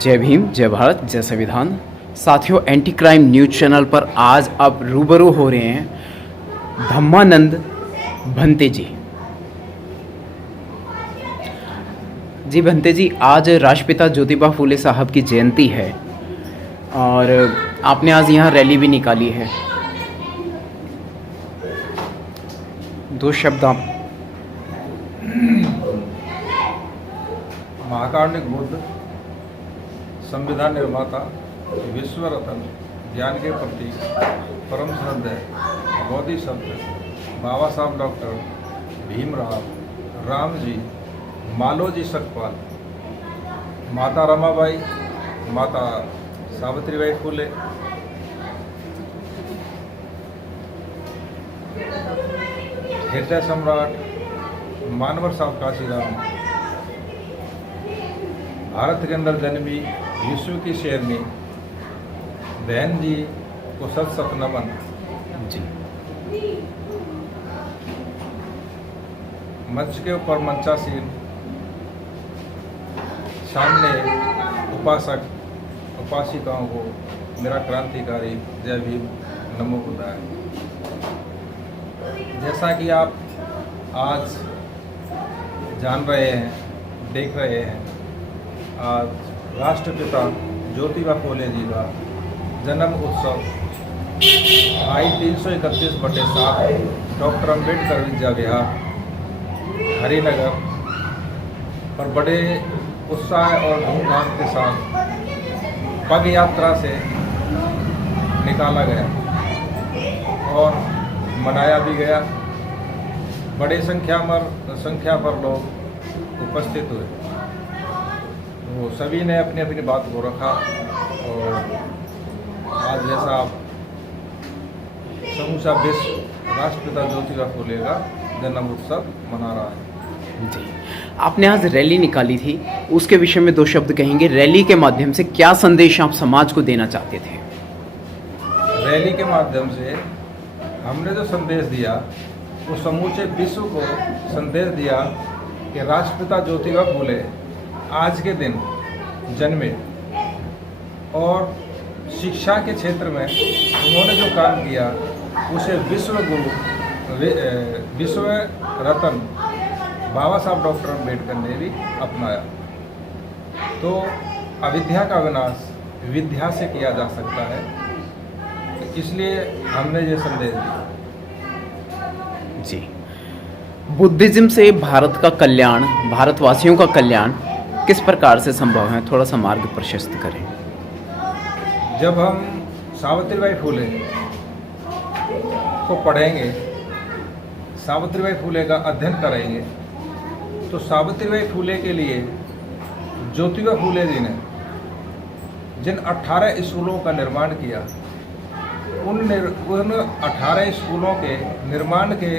जय भीम, जय भारत, जय संविधान। साथियों, एंटी क्राइम न्यूज़ चैनल पर आज अब रूबरू हो रहे हैं धम्मानंद भंते जी। जी भंते जी, आज राष्ट्रपिता ज्योतिबा फूले साहब की जयंती है और आपने आज यहाँ रैली भी निकाली है। दो शब्द आप। महाकारुणिक बुद्ध, संविधान निर्माता, विश्व रत्न, ज्ञान के प्रतीक, परम श्रद्धेय बोधिसत्व बाबा साहब डॉक्टर भीमराव रामजी मालोजी सकपाल, माता रमाबाई, माता सावित्रीबाई फुले, हृदय सम्राट मानवर साहब काशीराम, भारत के अंदर जन्मी विश्व की शेरनी बहन जी को सत सत नमन जी। मंच के ऊपर मंचासीन सामने उपासक उपासिकाओं को मेरा क्रांतिकारी जय भीम नमो बुद्धाय। जैसा कि आप आज जान रहे हैं, देख रहे हैं, आज राष्ट्रपिता ज्योतिबा फूले जी का जन्म उत्सव आई 331/7 डॉक्टर अम्बेडकर विद्या विहार हरिनगर पर बड़े उत्साह और धूमधाम के साथ पग यात्रा से निकाला गया और मनाया भी गया। बड़े संख्या पर लोग उपस्थित हुए। तो सभी ने अपनी अपनी बात को रखा और आज जैसा आप समूचा विश्व राष्ट्रपिता ज्योतिबा फूले का जन्म उत्सव मना रहा है। जी, आपने आज रैली निकाली थी, उसके विषय में दो शब्द कहेंगे। रैली के माध्यम से क्या संदेश आप समाज को देना चाहते थे? रैली के माध्यम से हमने जो संदेश दिया वो समूचे विश्व को संदेश दिया कि राष्ट्रपिता ज्योतिबा फूले आज के दिन जन्मे और शिक्षा के क्षेत्र में उन्होंने जो काम किया उसे विश्व गुरु विश्व रत्न बाबा साहब डॉक्टर अम्बेडकर ने भी अपनाया। तो अविद्या का विनाश विद्या से किया जा सकता है, इसलिए हमने ये संदेश दिया। जी, बुद्धिज्म से भारत का कल्याण, भारतवासियों का कल्याण किस प्रकार से संभव है? थोड़ा सा मार्ग प्रशस्त करें। जब हम सावित्रीबाई फूले को पढ़ेंगे, सावित्रीबाई फूले का अध्ययन करेंगे, तो सावित्रीबाई फूले के लिए ज्योतिबा फूले जी ने जिन 18 स्कूलों का निर्माण किया, उन 18 स्कूलों के निर्माण के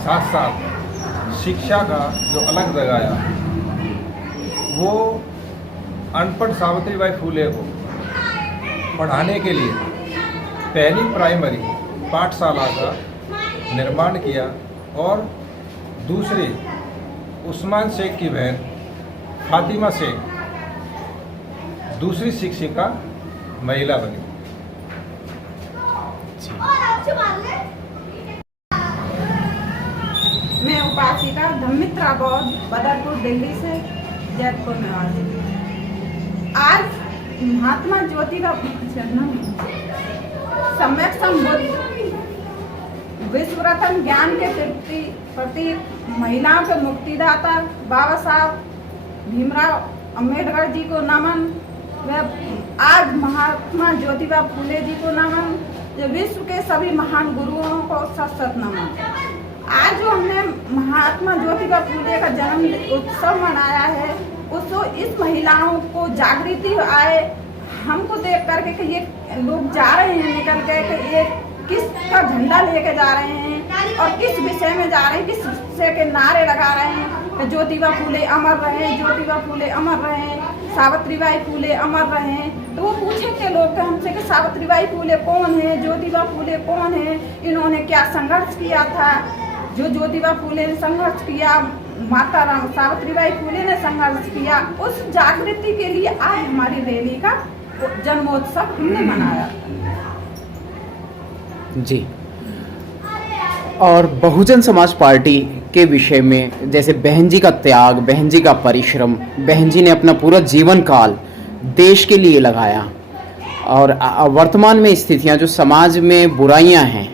साथ साथ शिक्षा का जो अलग जगाया, वो अनपढ़ सावित्रीबाई फूले को पढ़ाने के लिए पहली प्राइमरी पाठशाला का निर्माण किया और दूसरी उस्मान शेख की बहन फातिमा शेख दूसरी शिक्षिका महिला बनी। मैं उपासिका धम्मित्रा गौड़, बदरपुर, दिल्ली से जयपुर में आज महात्मा ज्योतिबा सम्यक संबुद्ध विश्व रत्न, ज्ञान के प्रतीक, महिलाओं के मुक्तिदाता बाबा साहब भीमराव अम्बेडकर जी को नमन। आज महात्मा ज्योतिबा फूले जी को नमन। जो विश्व के सभी महान गुरुओं को सत सत नमन। आज जो हमने महात्मा ज्योतिबा फूले का जन्म उत्सव मनाया है, उसको इस महिलाओं को जागृति आए, हमको देख करके कि ये लोग जा रहे हैं निकल के, कि ये किसका झंडा लेके जा रहे हैं और किस विषय में जा रहे हैं, किस विषय के नारे लगा रहे हैं। ज्योतिबा फूले अमर रहे, ज्योतिबा फूले अमर रहे, सावित्रीबाई फूले अमर रहे। तो वो पूछेंगे लोग हमसे कि सावित्रीबाई फूले कौन है, ज्योतिबा फूले कौन है, इन्होंने क्या संघर्ष किया था। जो ज्योतिबा फूले ने संघर्ष किया, माता राम सावित्रीबाई फुले ने संघर्ष किया, उस जागृति के लिए आज हमारी रैली का जन्मोत्सव हमने मनाया। जी। और बहुजन समाज पार्टी के विषय में, जैसे बहन जी का त्याग, बहन जी का परिश्रम, बहन जी ने अपना पूरा जीवन काल देश के लिए लगाया, और वर्तमान में स्थितियां जो समाज में बुराइयां हैं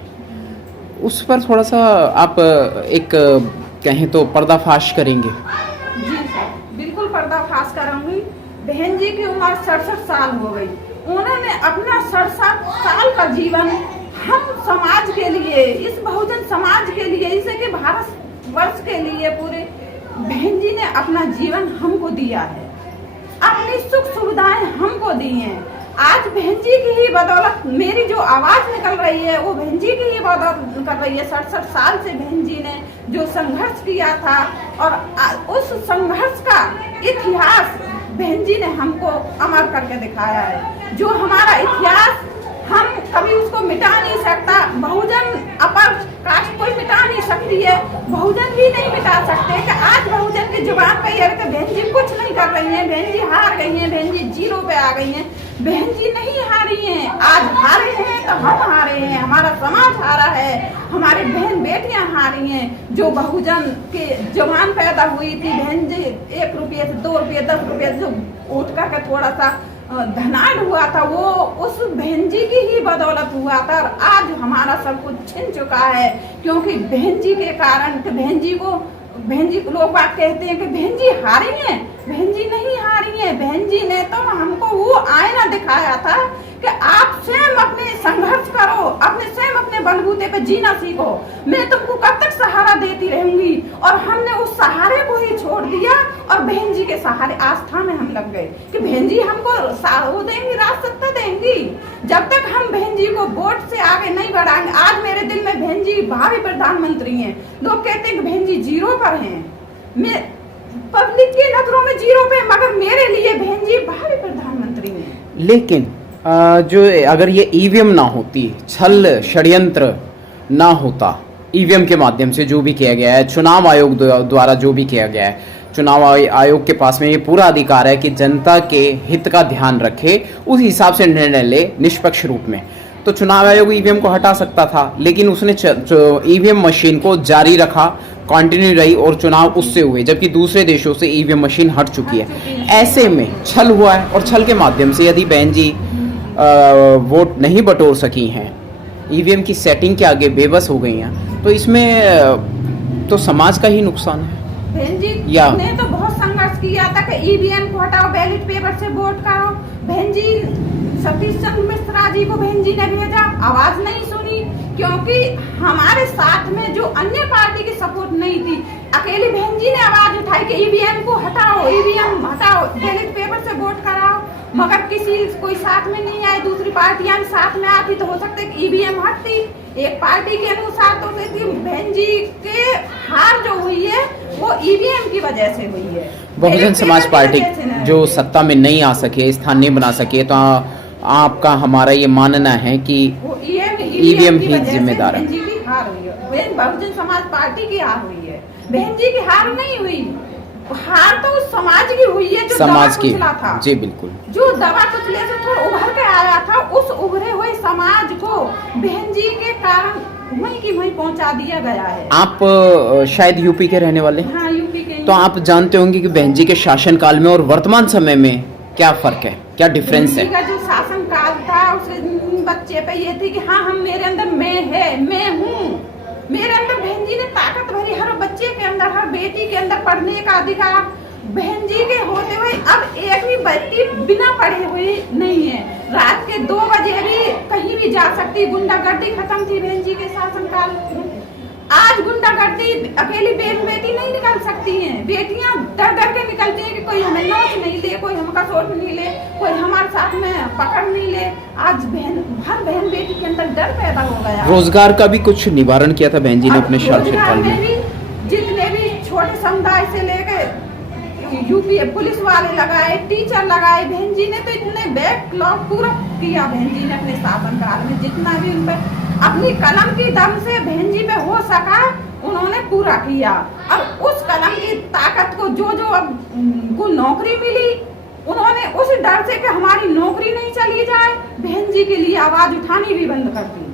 उस पर थोड़ा सा आप एक कहें तो पर्दाफाश करेंगे। जी सर, बिल्कुल पर्दाफाश करूंगी। बहन जी की उम्र 67 साल हो गई। उन्होंने अपना 67 साल का जीवन हम समाज के लिए, इस बहुजन समाज के लिए, जैसे कि भारत वर्ष के लिए पूरे बहन जी ने अपना जीवन हमको दिया है, अपनी सुख सुविधाएं हमको दी हैं। आज बहन जी की ही बदौलत मेरी जो आवाज निकल रही है वो बहन जी की ही बदौलत कर रही है। 67 साल से बहन जी ने जो संघर्ष किया था, और उस संघर्ष का इतिहास बहन जी ने हमको अमर करके दिखाया है। जो हमारा इतिहास हम कभी उसको मिटा नहीं सकता। बहुजन अपर कास्ट कोई मिटा नहीं सकती है, बहुजन भी नहीं मिटा सकते। कि आज बहुजन की जुबान पे ये कि बहन जी कुछ नहीं कर रही हैं, बहन जी हार गई हैं, बहन जी जीरो पे आ गई हैं। बहन जी नहीं हारी हैं। आज हारे हैं तो हम हारे हैं, हमारा समाज हारा है, हमारी बहन बेटियां हारी हैं। जो बहुजन के जवान पैदा हुई थी, बहन जी 1 रुपये से 2 रुपये 10 रुपये जो उठ करके थोड़ा सा धनाढ़ हुआ था, वो उस बहन जी की ही बदौलत हुआ था। और आज हमारा सब कुछ छिन चुका है, क्योंकि बहन जी के कारण। तो बहन जी को लोग बात कहते हैं कि बहन जी हारी हैं, बहन जी नहीं हारी हैं। बहन जी ने तो हमको वो आईना दिखाया था कि आप स्वयं अपने संघर्ष करो, स्वयं अपने बलबूते पे जीना सीखो, मैं तुमको कब तक सहारा देती रहूंगी। और हमने उस सहारे को ही छोड़ दिया और बहन जी के सहारे आस्था में हम लग गए कि बहन जी हमको वो देंगी, राजसत्ता देंगी। जब तक हम बहन जी को वोट से आगे नहीं बढ़ाएंगे। आज मेरे दिल में बहन जी भावी प्रधानमंत्री हैं। लोग कहते हैं कि बहन जी जीरो पर हैं, मैं पब्लिक की नजरों में जीरो पे, मगर मेरे लिए बहन जी भावी प्रधानमंत्री हैं। लेकिन जो अगर ये ईवीएम ना होती, छल षड्यंत्र ना होता, ईवीएम के माध्यम से जो भी किया गया है, चुनाव आयोग द्वारा जो भी किया गया है, चुनाव आयोग के पास में ये पूरा अधिकार है कि जनता के हित का ध्यान रखे, उस हिसाब से निर्णय ले निष्पक्ष रूप में। तो चुनाव आयोग ईवीएम को हटा सकता था, लेकिन उसने ईवीएम मशीन को जारी रखा, कंटिन्यू रही, और चुनाव उससे हुए, जबकि दूसरे देशों से ईवीएम मशीन हट चुकी है। ऐसे में छल हुआ है, और छल के माध्यम से यदि बहन जी वोट नहीं बटोर सकी हैं, ईवीएम की सेटिंग के आगे बेबस हो गई हैं, तो इसमें तो समाज का ही नुकसान है। बहन जी या ने तो बहुत संघर्ष किया था कि ईवीएम को हटाओ, बैलेट पेपर से वोट करो। बहन जी सतीश चंद्र मिश्रा जी को बहन जी ने भेजा, आवाज नहीं सुनी, क्योंकि हमारे साथ में जो अन्य पार्टी की सपोर्ट नहीं थी, अकेली बहन जी ने आवाज उठाई कि ईवीएम को हटाओ, ईवीएम हटाओ, बैलेट पेपर से वोट कराओ। मगर कोई साथ में नहीं आए। दूसरी पार्टियां साथ में आती तो हो सकता है कि ईवीएम हटती। एक पार्टी के अनुसार तो बहन जी के हार जो हुई है वो ईवीएम की वजह से हुई है। बहुजन समाज पार्टी जो सत्ता में नहीं आ सके, स्थान नहीं बना सके, तो आपका हमारा ये मानना है कि ईवीएम ही जिम्मेदार है। बहन जी की हार हुई है, बहुजन समाज पार्टी की हार हुई है, बहन जी की हार नहीं हुई। हार तो उस समाज की हुई है जो समाज की था। जी बिल्कुल, जो दबा कुचले से थोड़ा उभर के आया था, उस उभरे हुए समाज को बहन जी के कारण वहीं की वहीं पहुंचा दिया गया है। आप शायद यूपी के रहने वाले हैं? हाँ, यूपी के। तो आप जानते होंगे कि बहन जी के शासन काल में और वर्तमान समय में क्या फर्क है, क्या डिफरेंस है? का जो शासन काल था उसके बच्चे पे ये थी कि हाँ हम मेरे अंदर मैं हूँ, मेरे अंदर बहन जी ने ताकत भरी। हर बच्चे के अंदर, हर बेटी के अंदर पढ़ने का अधिकार बहन जी के होते हुए अब एक भी बेटी बिना पढ़े हुए नहीं है। रात के 2 बजे भी कहीं भी जा सकती। गुंडागर्दी खत्म थी बहन जी के शासनकाल में। आज गुंडागर्दी अकेली बेटी नहीं निकल सकती हैं। बेटियां डर डर के निकलती हैं कि कोई हमें नोच नहीं ले, कोई हमका सोच नहीं ले, कोई हमारे साथ में पकड़ नहीं ले। आज हर बहन बेटी के अंदर डर पैदा हो गया। रोजगार का भी कुछ निवारण किया था बहन जी ने अपने शासनकाल में। जितने भी छोटे समुदाय से लेके यूपी पुलिस वाले लगाए, टीचर लगाए, बहन जी ने तो इतने बैकलॉग पूरा किया। बहन जी ने अपने शासनकाल में जितना भी उन पर अपनी कलम की दम से बहन जी पे हो सका उन्होंने पूरा किया। और उस कलम की ताकत को जो जो अब उनको नौकरी मिली, उन्होंने उस डर से कि हमारी नौकरी नहीं चली जाए, बहन जी के लिए आवाज उठानी भी बंद कर दी।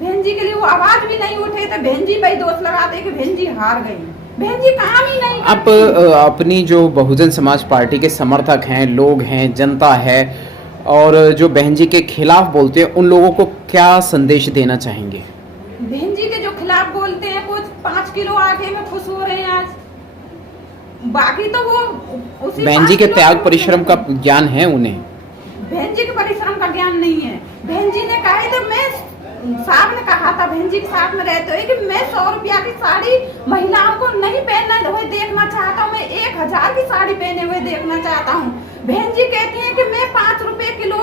बहन जी के लिए वो आवाज भी नहीं उठे थे। बहन जी पे दोष लगाते कि बहन जी हार गई, बहन जी काम ही नहीं आप करती। अपनी जो बहुजन समाज पार्टी के समर्थक हैं, लोग हैं, जनता है, और जो बहन जी के खिलाफ बोलते हैं, उन लोगों को क्या संदेश देना चाहेंगे? बहन जी के जो खिलाफ बोलते हैं, कुछ 5 किलो आटे में खुश हो रहे हैं आज, बाकी तो वो उसी बहन जी 5 के किलो त्याग में परिश्रम का ज्ञान है उन्हें? बहन जी के परिश्रम का ज्ञान नहीं है। बहन जी ने कहा था, मैं साहब ने कहा था बहन जी के साथ में रहते हुए कि मैं 100 रुपया की साड़ी महिलाओं को नहीं पहनना हुए देखना चाहता हूँ, मैं 1000 की साड़ी पहने हुए देखना चाहता हूँ। बहन जी कहती हैं कि मैं 5 रुपए किलो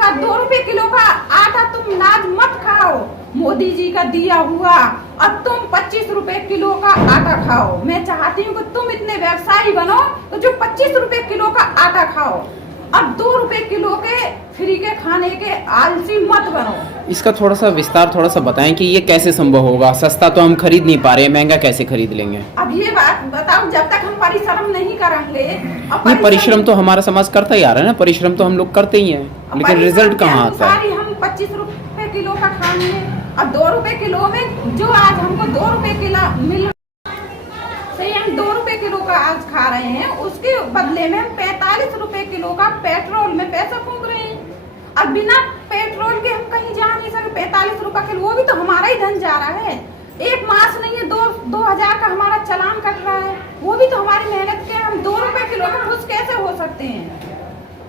का 2 रुपए किलो का आटा तुम नाज मत खाओ, मोदी जी का दिया हुआ, अब तुम 25 रुपए किलो का आटा खाओ। मैं चाहती हूँ कि तुम इतने व्यवसायी बनो तो जो 25 रुपए किलो का आटा खाओ, अब 2 रुपए किलो के फ्री के खाने के आलसी मत बनो। इसका थोड़ा सा विस्तार थोड़ा सा बताएं कि ये कैसे संभव होगा? सस्ता तो हम खरीद नहीं पा रहे, महंगा कैसे खरीद लेंगे? अब ये बात बताओ, जब तक हम परिश्रम नहीं करेंगे। नहीं, परिश्रम तो हमारा समाज करता ही आ रहा है ना, परिश्रम तो हम लोग करते ही हैं, लेकिन रिजल्ट कहाँ आता है? हम 25 रुपए किलो का खाएंगे, अब 2 रुपए किलो में जो आज हमको 2 रुपए किलो मिल सही, हम 2 रुपए किलो का आज खा रहे हैं, उसके बदले में हम 45 रुपए किलो का पेट्रोल में पैसा फूंक रहे हैं। अब बिना पेट्रोल के हम कहीं जा नहीं सकते। 45 रुपए किलो, वो भी तो हमारा ही धन जा रहा है। एक मास नहीं है, 2000 का हमारा चालान कट रहा है, वो भी तो हमारी मेहनत के। हम 2 रुपए किलो में खुश कैसे हो सकते हैं?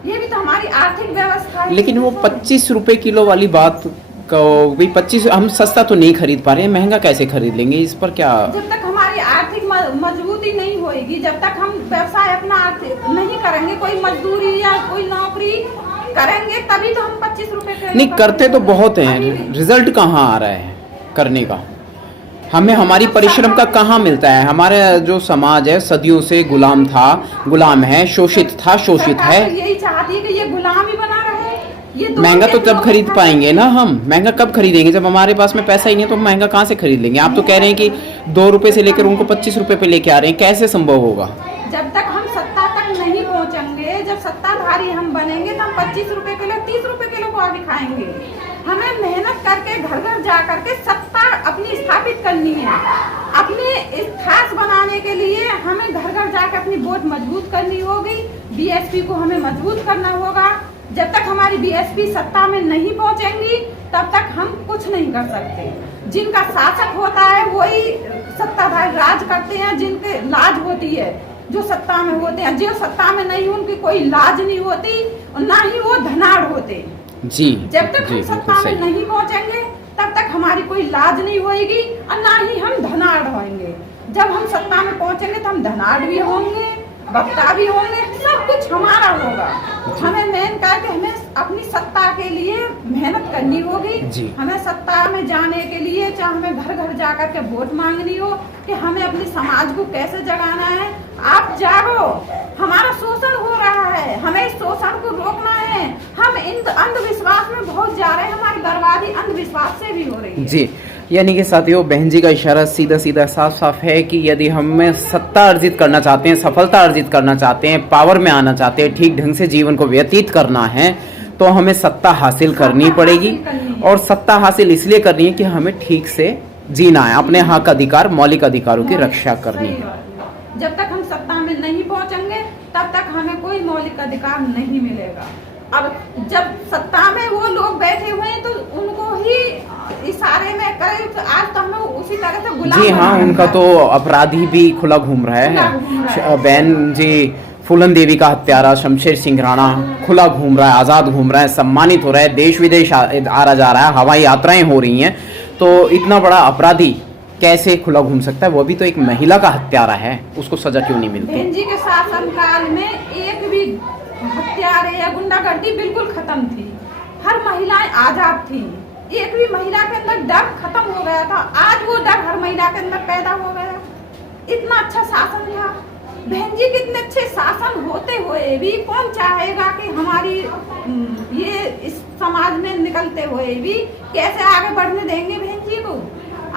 ये भी तो हमारी आर्थिक व्यवस्था है। लेकिन वो 25 रुपए किलो वाली बात को भी 25, हम सस्ता तो नहीं खरीद पा रहे हैं, महंगा कैसे खरीद लेंगे? इस पर क्या? जब तक हमारी आर्थिक मजबूती नहीं होगी, जब तक हम व्यवसाय अपना आर्थिक नहीं करेंगे, कोई मजदूरी या कोई नौकरी करेंगे, तभी तो हम 25 रुपए नहीं करते तो बहुत हैं, रिजल्ट कहाँ आ रहा है करने का? हमें हमारी परिश्रम का कहाँ मिलता है? हमारे जो समाज है सदियों से गुलाम था, गुलाम है, शोषित था, शोषित है। यही चाहती है कि ये गुलामी बना रहे। ये महंगा तो तब खरीद पाएंगे ना हम, महंगा कब खरीदेंगे जब हमारे पास में पैसा ही नहीं है, तो महंगा कहाँ से खरीद लेंगे? आप तो कह रहे हैं कि 2 रुपए से लेकर उनको 25 रुपए पे लेके आ रहे हैं, कैसे संभव होगा? जब तक हम सत्ता तक नहीं पहुंचेंगे, जब सत्ताधारी हम बनेंगे, तो हम 25 रुपए किलो 30 रुपए किलो को आगे खाएंगे। हमें मेहनत करके घर घर जा करके सत्ता अपनी स्थापित करनी है। अपने इतिहास बनाने के लिए हमें घर घर जाकर अपनी वोट मजबूत करनी होगी। बीएसपी को हमें मजबूत करना होगा। जब तक हमारी बीएसपी सत्ता में नहीं पहुंचेंगी, तब तक हम कुछ नहीं कर सकते। जिनका शासक होता है वही सत्ताधारी राज करते हैं, जिनके लाज होती है, जो सत्ता में होते हैं। जो सत्ता में नहीं, उनकी कोई लाज नहीं होती और ना ही वो धनाढ़ होते। जी, जब तक हम सत्ता में नहीं पहुंचेंगे, तब तक हमारी कोई लाज नहीं होगी और ना ही हम धनाढ़ होंगे। जब हम सत्ता में पहुंचेंगे तो हम धनाढ़ भी होंगे, वक्ता भी होंगे, सब कुछ हमारा होगा। हमें मेन करके हमें अपनी सत्ता के लिए मेहनत करनी होगी। हमें सत्ता में जाने के लिए चाहे हमें घर घर जाकर के वोट मांगनी हो कि हमें अपने समाज को कैसे जगाना है। आप जागो, हमारा शोषण हो रहा है, हमें इस शोषण को रोकना है। हम इन अंधविश्वास में बहुत जा रहे हैं, हमारी बर्बादी अंधविश्वास से भी हो रही है। जी, यानी कि साथियों, बहन जी का इशारा सीधा सीधा साफ साफ है कि यदि हमें सत्ता अर्जित करना चाहते हैं, सफलता अर्जित करना चाहते हैं, पावर में आना चाहते हैं, ठीक ढंग से जीवन को व्यतीत करना है, तो हमें सत्ता हासिल करनी पड़ेगी। और सत्ता हासिल इसलिए करनी है कि हमें ठीक से जीना है, अपने हक अधिकार, मौलिक अधिकारों की रक्षा करनी है। जब तक हम सत्ता में नहीं पहुंचेंगे, तब तक हमें कोई मौलिक अधिकार नहीं मिलेगा। अब जब सत्ता में वो लोग बैठे हुए हैं, तो उनको ही इशारे में करें, तो आज तो हमें उसी तरह से गुलाम। जी हाँ, उनका तो अपराधी भी खुला घूम रहा है। बहन जी फूलन देवी का हत्यारा शमशेर सिंह राणा खुला घूम रहा है, आज़ाद घूम रहा है, सम्मानित हो रहा है, देश विदेश आ रहा जा रहा है, हवाई यात्राएं हो रही हैं। तो इतना बड़ा अपराधी कैसे खुला घूम सकता है? वो भी तो एक महिला का हत्यारा है, उसको सजा क्यों नहीं मिलती? बहन जी के शासनकाल में एक भी हत्यारे या गुंडागर्दी बिल्कुल खत्म थी। हर महिलाएं आजाद थी। एक भी महिला के अंदर डर खत्म हो गया था। आज वो डर हर महिला के अंदर पैदा हो गया। इतना अच्छा शासन था। बहन जी कितने अच्छे शासन होते हुए भी कौन चाहेगा कि हमारी ये इस समाज में निकलते हुए भी कैसे आगे बढ़ने देंगे बहन जी को?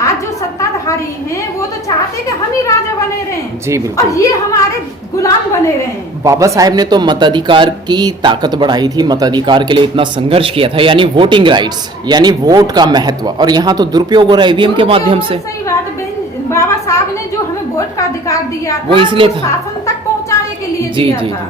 आज जो सत्ताधारी हैं वो तो चाहते कि हम ही राजा बने रहें। जी, बिल्कुल। और ये हमारे गुलाम बने रहें। बाबा साहेब ने तो मताधिकार की ताकत बढ़ाई थी, मताधिकार के लिए इतना संघर्ष किया था, यानी वोटिंग राइट्स, यानी वोट का महत्व, और यहाँ तो दुरुपयोग हो रहा है ईवीएम के माध्यम से। सही बात है बहन, बाबा साहब ने जो हमें वोट का अधिकार दिया था वो इसलिए था, शासन तक पहुँचाने के लिए जी, दिया जी, था।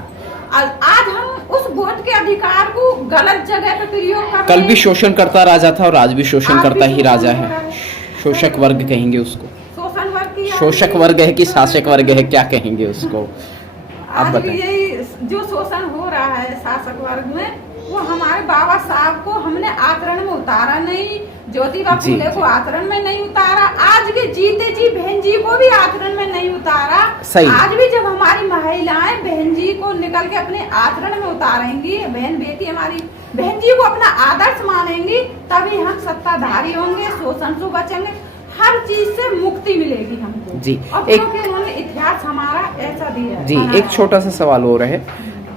और आज हम उस वोट के अधिकार को गलत जगह पे प्रयोग कर रहे हैं। कल भी शोषण करता राजा था और आज भी शोषण आज भी करता ही राजा शोषण है। हो रहा है। शोषक वर्ग कहेंगे उसको, शोषण वर्ग की शोषक वर्ग है कि शासक वर्ग है, क्या कहेंगे उसको आप आज भी बताएं। यही जो शोषण हो रहा है शासक वर्ग में, वो हमारे बाबा साहब को हमने आचरण में उतारा नहीं, ज्योतिबा जी, फूले को आचरण में नहीं उतारा, आज के जीते जी बहन जी को भी आचरण में नहीं उतारा। सही। आज भी जब हमारी महिलाएं बहन जी को निकल के अपने आचरण में उतारेंगी, बहन बेटी हमारी बहन जी को अपना आदर्श मानेंगी, तभी हम सत्ताधारी होंगे, शोषण से बचेंगे, हर चीज से मुक्ति मिलेगी हमको। जी, और एक- क्योंकि उन्होंने इतिहास हमारा ऐसा दिया है। जी, बनाया एक है। छोटा सा सवाल हो रहा है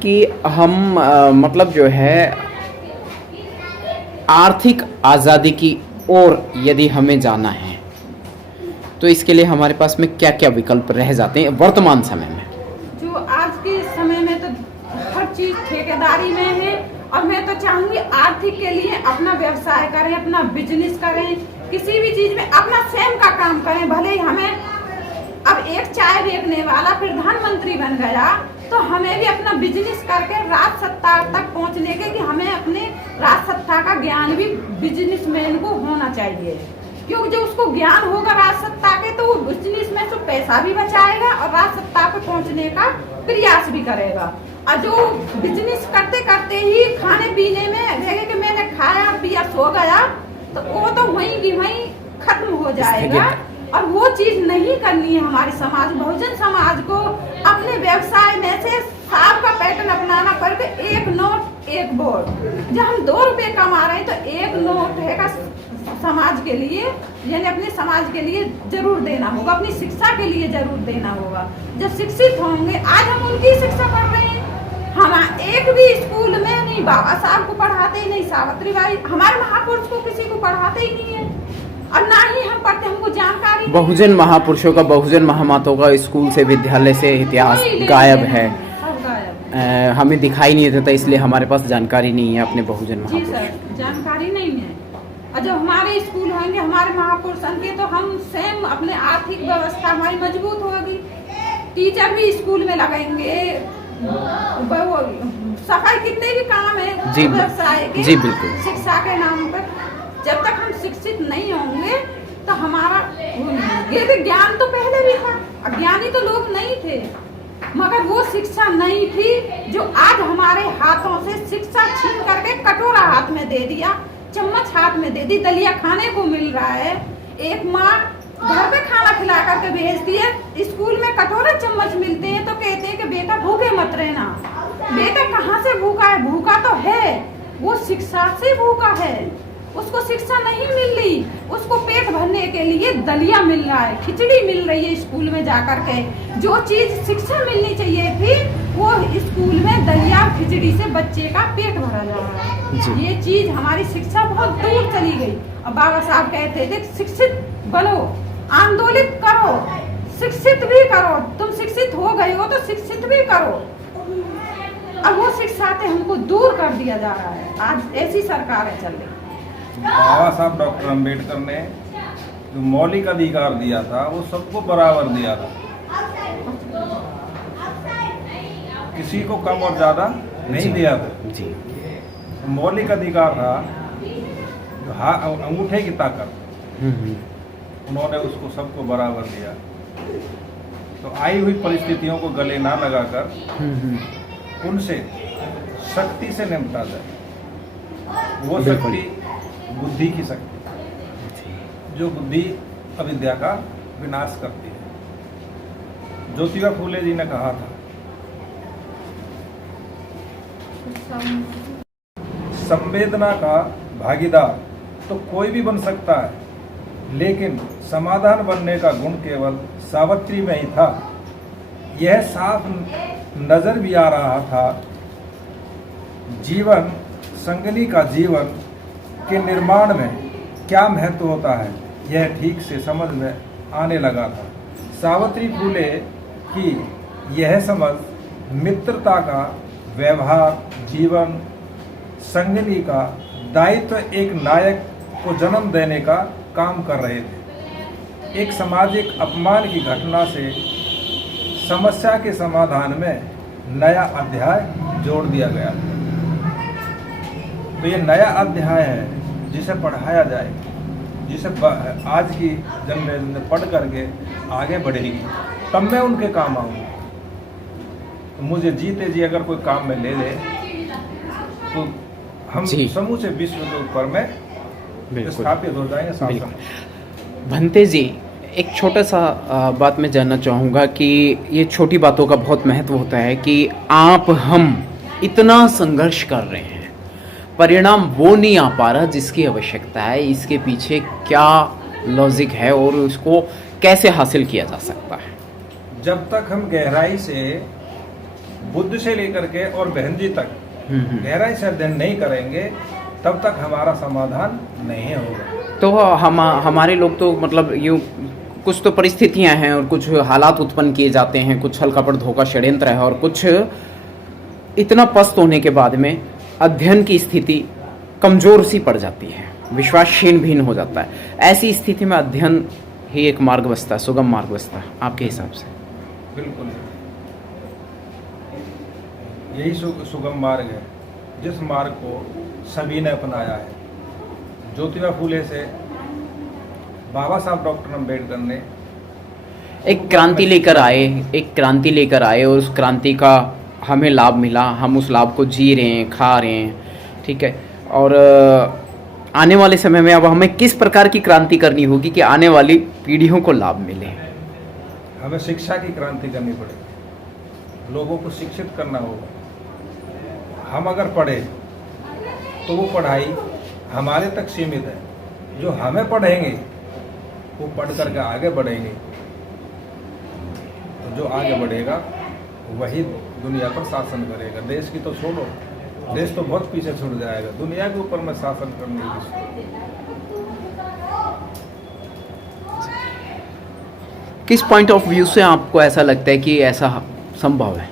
कि हम मतलब जो है आर्थिक आज़ादी की ओर यदि हमें जाना है तो इसके लिए हमारे पास में क्या क्या विकल्प रह जाते हैं वर्तमान समय में? जो आज के समय में तो हर चीज ठेकेदारी में है, और मैं तो चाहूंगी आर्थिक के लिए अपना व्यवसाय करें, अपना बिजनेस करें, किसी भी चीज में अपना स्वयं का काम करें। भले ही हमें अब एक चाय बेचने वाला प्रधानमंत्री बन गया, तो हमें भी अपना बिजनेस करके राज सत्ता तक पहुंचने के, कि हमें अपने राज सत्ता का ज्ञान भी बिजनेसमैन को होना चाहिए। क्योंकि जो उसको ज्ञान होगा राज सत्ता के, तो वो बिजनेस में से पैसा भी बचाएगा और राज सत्ता पे पहुंचने का प्रयास भी करेगा। और जो बिजनेस करते करते ही खाने पीने में रहेगा कि मैंने खाया पिया सो गया, तो वो तो वहीं की वहीं खत्म हो जाएगा। और वो चीज नहीं करनी है हमारे समाज, बहुजन समाज को अपने व्यवसाय में से साफ का पैटर्न अपनाना पड़ेगा। एक नोट एक वोट। जब हम 2 रुपए कमा रहे हैं तो एक नोट है समाज के लिए, यानी अपने समाज के लिए जरूर देना होगा, अपनी शिक्षा के लिए जरूर देना होगा। जब शिक्षित होंगे, आज हम उनकी शिक्षा पढ़ रहे हैं, हम एक भी स्कूल में नहीं बाबा साहब को पढ़ाते ही नहीं, सावित्रीबाई हमारे महापुरुष को किसी को पढ़ाते ही नहीं है, और ना ही हम पढ़ते, हमको जानकारी। बहुजन महापुरुषों का, बहुजन महामातों का स्कूल से विद्यालय से इतिहास गायब है, हमें दिखाई नहीं देता, इसलिए हमारे पास जानकारी नहीं है अपने बहुजन जी महापुरुष। सर, जानकारी नहीं है। और जब हमारे स्कूल होंगे हमारे महापुरुषों के, तो हम स्वयं अपने आर्थिक व्यवस्था हमारी मजबूत होगी। टीचर भी स्कूल में लगेंगे, वो सफाई कितने भी काम है जी, व्यवसाय के, जी बिल्कुल। शिक्षा के नाम पर जब तक हम शिक्षित नहीं होंगे तो हमारा ये भी ज्ञान तो पहले भी था, अज्ञानी तो लोग नहीं थे, मगर वो शिक्षा नहीं थी जो आज हमारे हाथों से शिक्षा छीन करके कटोरा हाथ में दे दिया, चम्मच हाथ में दे दी, दलिया खाने को मिल रहा है। एक माँ घर पे खाना खिला करके भेजती है, स्कूल में कटोरा चम्मच मिलते हैं तो कहते हैं कि बेटा भूखे मत रहना। बेटा कहाँ से भूखा है? भूखा तो है, वो शिक्षा से भूखा है, उसको शिक्षा नहीं मिल रही, उसको पेट भरने के लिए दलिया मिल रहा है, खिचड़ी मिल रही है स्कूल में जाकर के। जो चीज शिक्षा मिलनी चाहिए थी वो स्कूल में दलिया खिचड़ी से बच्चे का पेट भरा जा रहा है। ये चीज हमारी शिक्षा बहुत दूर चली गई। और बाबा साहब कहते थे शिक्षित बनो, आंदोलित करो, शिक्षित भी करो, तुम शिक्षित हो गए हो तो शिक्षित भी करो। अब वो शिक्षा से हमको दूर कर दिया जा रहा है, आज ऐसी सरकारें चल रही। बाबा साहब डॉक्टर अंबेडकर ने जो मौलिक अधिकार दिया था वो सबको बराबर दिया था, किसी को कम और ज्यादा नहीं दिया था। जी, मौलिक अधिकार था जो अंगूठे की ताकत, उन्होंने उसको सबको बराबर दिया। तो आई हुई परिस्थितियों को गले ना लगाकर उनसे शक्ति से निपटा जाए। वो बिल्कुल। शक्ति बुद्धि की शक्ति, जो बुद्धि अविद्या का विनाश करती है। ज्योतिबा फूले जी ने कहा था, संवेदना का भागीदार तो कोई भी बन सकता है, लेकिन समाधान बनने का गुण केवल सावित्री में ही था। यह साफ नजर भी आ रहा था। जीवन संगनी का जीवन के निर्माण में क्या महत्व होता है, यह ठीक से समझ में आने लगा था। सावित्री फूले की यह समझ मित्रता का व्यवहार, जीवन संगिनी का दायित्व एक नायक को जन्म देने का काम कर रहे थे। एक सामाजिक अपमान की घटना से समस्या के समाधान में नया अध्याय जोड़ दिया गया। तो ये नया अध्याय है जिसे पढ़ाया जाए, जिसे आज की जनरेशन पढ़ करके आगे बढ़ेगी, तब मैं उनके काम आऊँगा। तो मुझे जीते जी अगर कोई काम में ले ले तो हम समूचे विश्व के ऊपर में स्थापित हो जाएंगे शासन। भंते जी, एक छोटा सा बात मैं जानना चाहूँगा कि ये छोटी बातों का बहुत महत्व होता है कि आप हम इतना संघर्ष कर रहे हैं, परिणाम वो नहीं आ पा रहा जिसकी आवश्यकता है। इसके पीछे क्या लॉजिक है और उसको कैसे हासिल किया जा सकता है? जब तक हम गहराई से बुद्ध से लेकर के और बहन जी तक गहराई से अध्ययन नहीं करेंगे, तब तक हमारा समाधान नहीं होगा। तो हमारे लोग तो मतलब यूँ कुछ तो परिस्थितियां हैं और कुछ हालात उत्पन्न किए जाते हैं, कुछ हल्कापड़ धोखा षड्यंत्र है और कुछ इतना पस्त होने के बाद में अध्ययन की स्थिति कमज़ोर सी पड़ जाती है, विश्वास क्षीण भीन हो जाता है। ऐसी स्थिति में अध्ययन ही एक मार्ग बसता है, सुगम मार्ग बसता है आपके हिसाब से? बिल्कुल, यही सुगम मार्ग है जिस मार्ग को सभी ने अपनाया है। ज्योतिबा फूले से बाबा साहब डॉक्टर अम्बेडकर ने एक क्रांति लेकर आए और उस क्रांति का हमें लाभ मिला, हम उस लाभ को जी रहे हैं, खा रहे हैं, ठीक है। और आने वाले समय में अब हमें किस प्रकार की क्रांति करनी होगी कि आने वाली पीढ़ियों को लाभ मिले? हमें शिक्षा की क्रांति करनी पड़ेगी, लोगों को शिक्षित करना होगा। हम अगर पढ़े तो वो पढ़ाई हमारे तक सीमित है, जो हमें पढ़ेंगे वो पढ़ करके आगे बढ़ेंगे, तो जो आगे बढ़ेगा वही दुनिया पर शासन करेगा। देश की तो छोड़ो, देश तो बहुत पीछे छूट जाएगा, दुनिया के ऊपर में शासन करने की। किस पॉइंट ऑफ व्यू से आपको ऐसा लगता है कि ऐसा संभव है?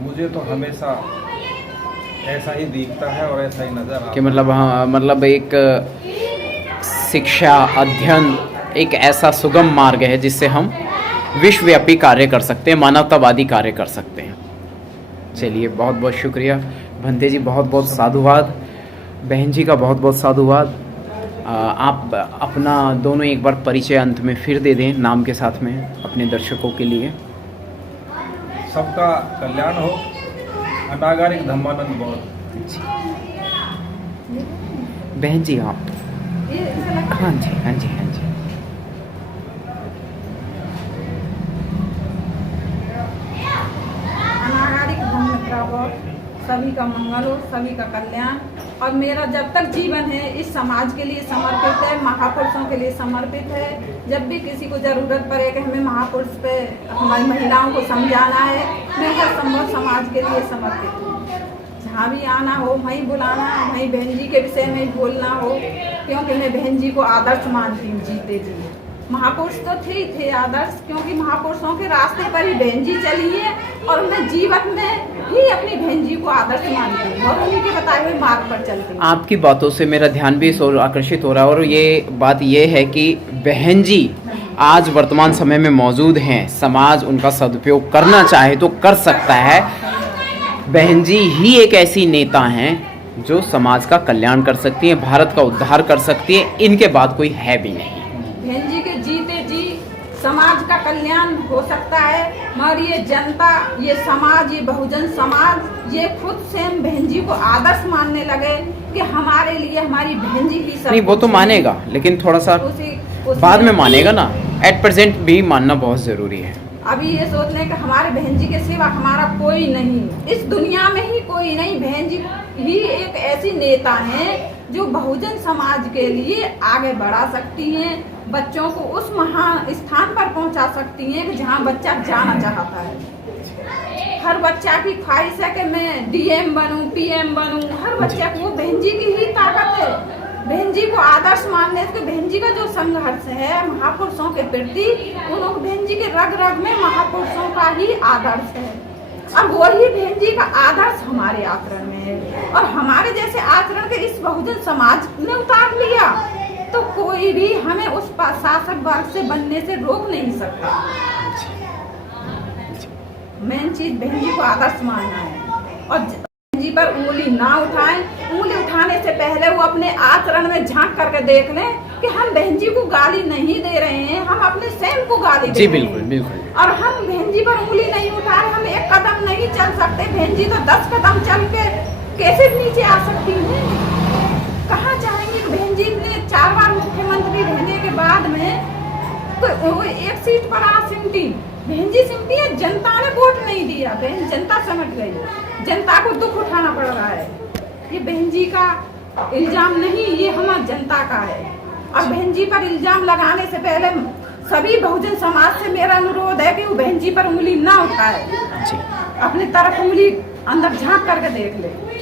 मुझे तो हमेशा ऐसा ही दिखता है और ऐसा ही नजर आता है कि मतलब हाँ, मतलब एक शिक्षा अध्ययन एक ऐसा सुगम मार्ग है जिससे हम विश्वव्यापी कार्य कर सकते हैं, मानवतावादी कार्य कर सकते हैं। चलिए, बहुत बहुत शुक्रिया भंते जी, बहुत बहुत साधुवाद। बहन जी का बहुत बहुत साधुवाद। आप अपना दोनों एक बार परिचय अंत में फिर दे दें नाम के साथ में अपने दर्शकों के लिए। सबका कल्याण हो। अनागारिक धम्मानंद बौद्ध। बहन जी आप? हाँ जी, हाँ जी, हाँ जी। अनागारिक धम्म बौद्ध, सभी का मंगल हो, सभी का कल्याण। और मेरा जब तक जीवन है इस समाज के लिए समर्पित है, महापुरुषों के लिए समर्पित है। जब भी किसी को ज़रूरत पड़े कि हमें महापुरुष पे हमारी महिलाओं को समझाना है, मैं हर संभव समाज के लिए समर्पित हूँ। जहाँ भी आना हो वहीं बुलाना, वहीं बहन जी के विषय में बोलना हो, क्योंकि मैं बहन जी को आदर्श मानती हूँ। जीते जी महापुरुष तो थे आदर्श, क्योंकि महापुरुषों के रास्ते पर ही बहन जी चली है और मैं जीवन में भी अपनी बहन जी को आदर्श मानती हूँ और उन्हीं के बताए हुए मार्ग पर चलती हूँ। आपकी बातों से मेरा ध्यान भी इस ओर आकर्षित हो रहा है और ये बात ये है कि बहन जी आज वर्तमान समय में मौजूद हैं, समाज उनका सदुपयोग करना चाहे तो कर सकता है। बहन जी ही एक ऐसी नेता हैं जो समाज का कल्याण कर सकती हैं, भारत का उद्धार कर सकती हैं, इनके बाद कोई है भी नहीं। बहन जी के जीते जी समाज का कल्याण हो सकता है, मगर ये जनता, ये समाज, ये बहुजन समाज, ये खुद से हम बहन जी को आदर्श मानने लगे कि हमारे लिए हमारी बहन जी ही सब। नहीं, वो तो मानेगा, लेकिन थोड़ा सा बाद में मानेगा ना। एट प्रेजेंट भी मानना बहुत ज़रूरी है। अभी ये सोच लें कि हमारे बहन जी के सिवा हमारा कोई नहीं, इस दुनिया में ही कोई नहीं। बहन जी ही एक ऐसी नेता हैं जो बहुजन समाज के लिए आगे बढ़ा सकती हैं, बच्चों को उस महान स्थान पर पहुंचा सकती हैं कि जहां बच्चा जाना चाहता है। हर बच्चा की ख्वाहिश है कि मैं डीएम बनूं, पीएम बनूं, हर बच्चे को वो बहन जी की ही ताकत है। बहन जी को आदर्श मानने से बहन जी का जो संघर्ष है महापुरुषों के प्रति, उन बहन जी के रग रग में महापुरुषों का ही आदर्श है और वही बहन जी का आदर्श हमारे आचरण में है। और हमारे जैसे आचरण के इस बहुजन समाज ने उतार लिया तो कोई भी हमें उस शासक वर्ग से बनने से रोक नहीं सकता। मेन चीज बहन जी को आदर्श मानना है और बहन जी पर उंगली ना उठाएं। उंगली उठाने से पहले वो अपने आचरण में झांक करके देख लें कि हम बहन जी को गाली नहीं दे रहे हैं, हम अपने स्वयं को गाली दे रहे हैं। बिल्कुल। और हम बहन जी पर उंगली नहीं उठा रहे, हम एक कदम नहीं चल सकते, बहन जी तो 10 कदम चल के कैसे नीचे आ सकती हैं? कहाँ जाएंगी? बहन जी ने 4 बार मुख्यमंत्री रहने के बाद में तो वो एक सीट पर आ सिमटी, बहन जी सिमटी है, जनता ने वोट नहीं दिया, बहन जनता समझ गई, जनता को दुख उठाना पड़ रहा है। ये बहन जी का इल्जाम नहीं, ये हमारी जनता का है। और बहन जी पर इल्जाम लगाने से पहले सभी बहुजन समाज से मेरा अनुरोध है कि वो बहन जी पर उंगली ना उठाए, अपनी तरफ उंगली अंदर झांक करके देख ले।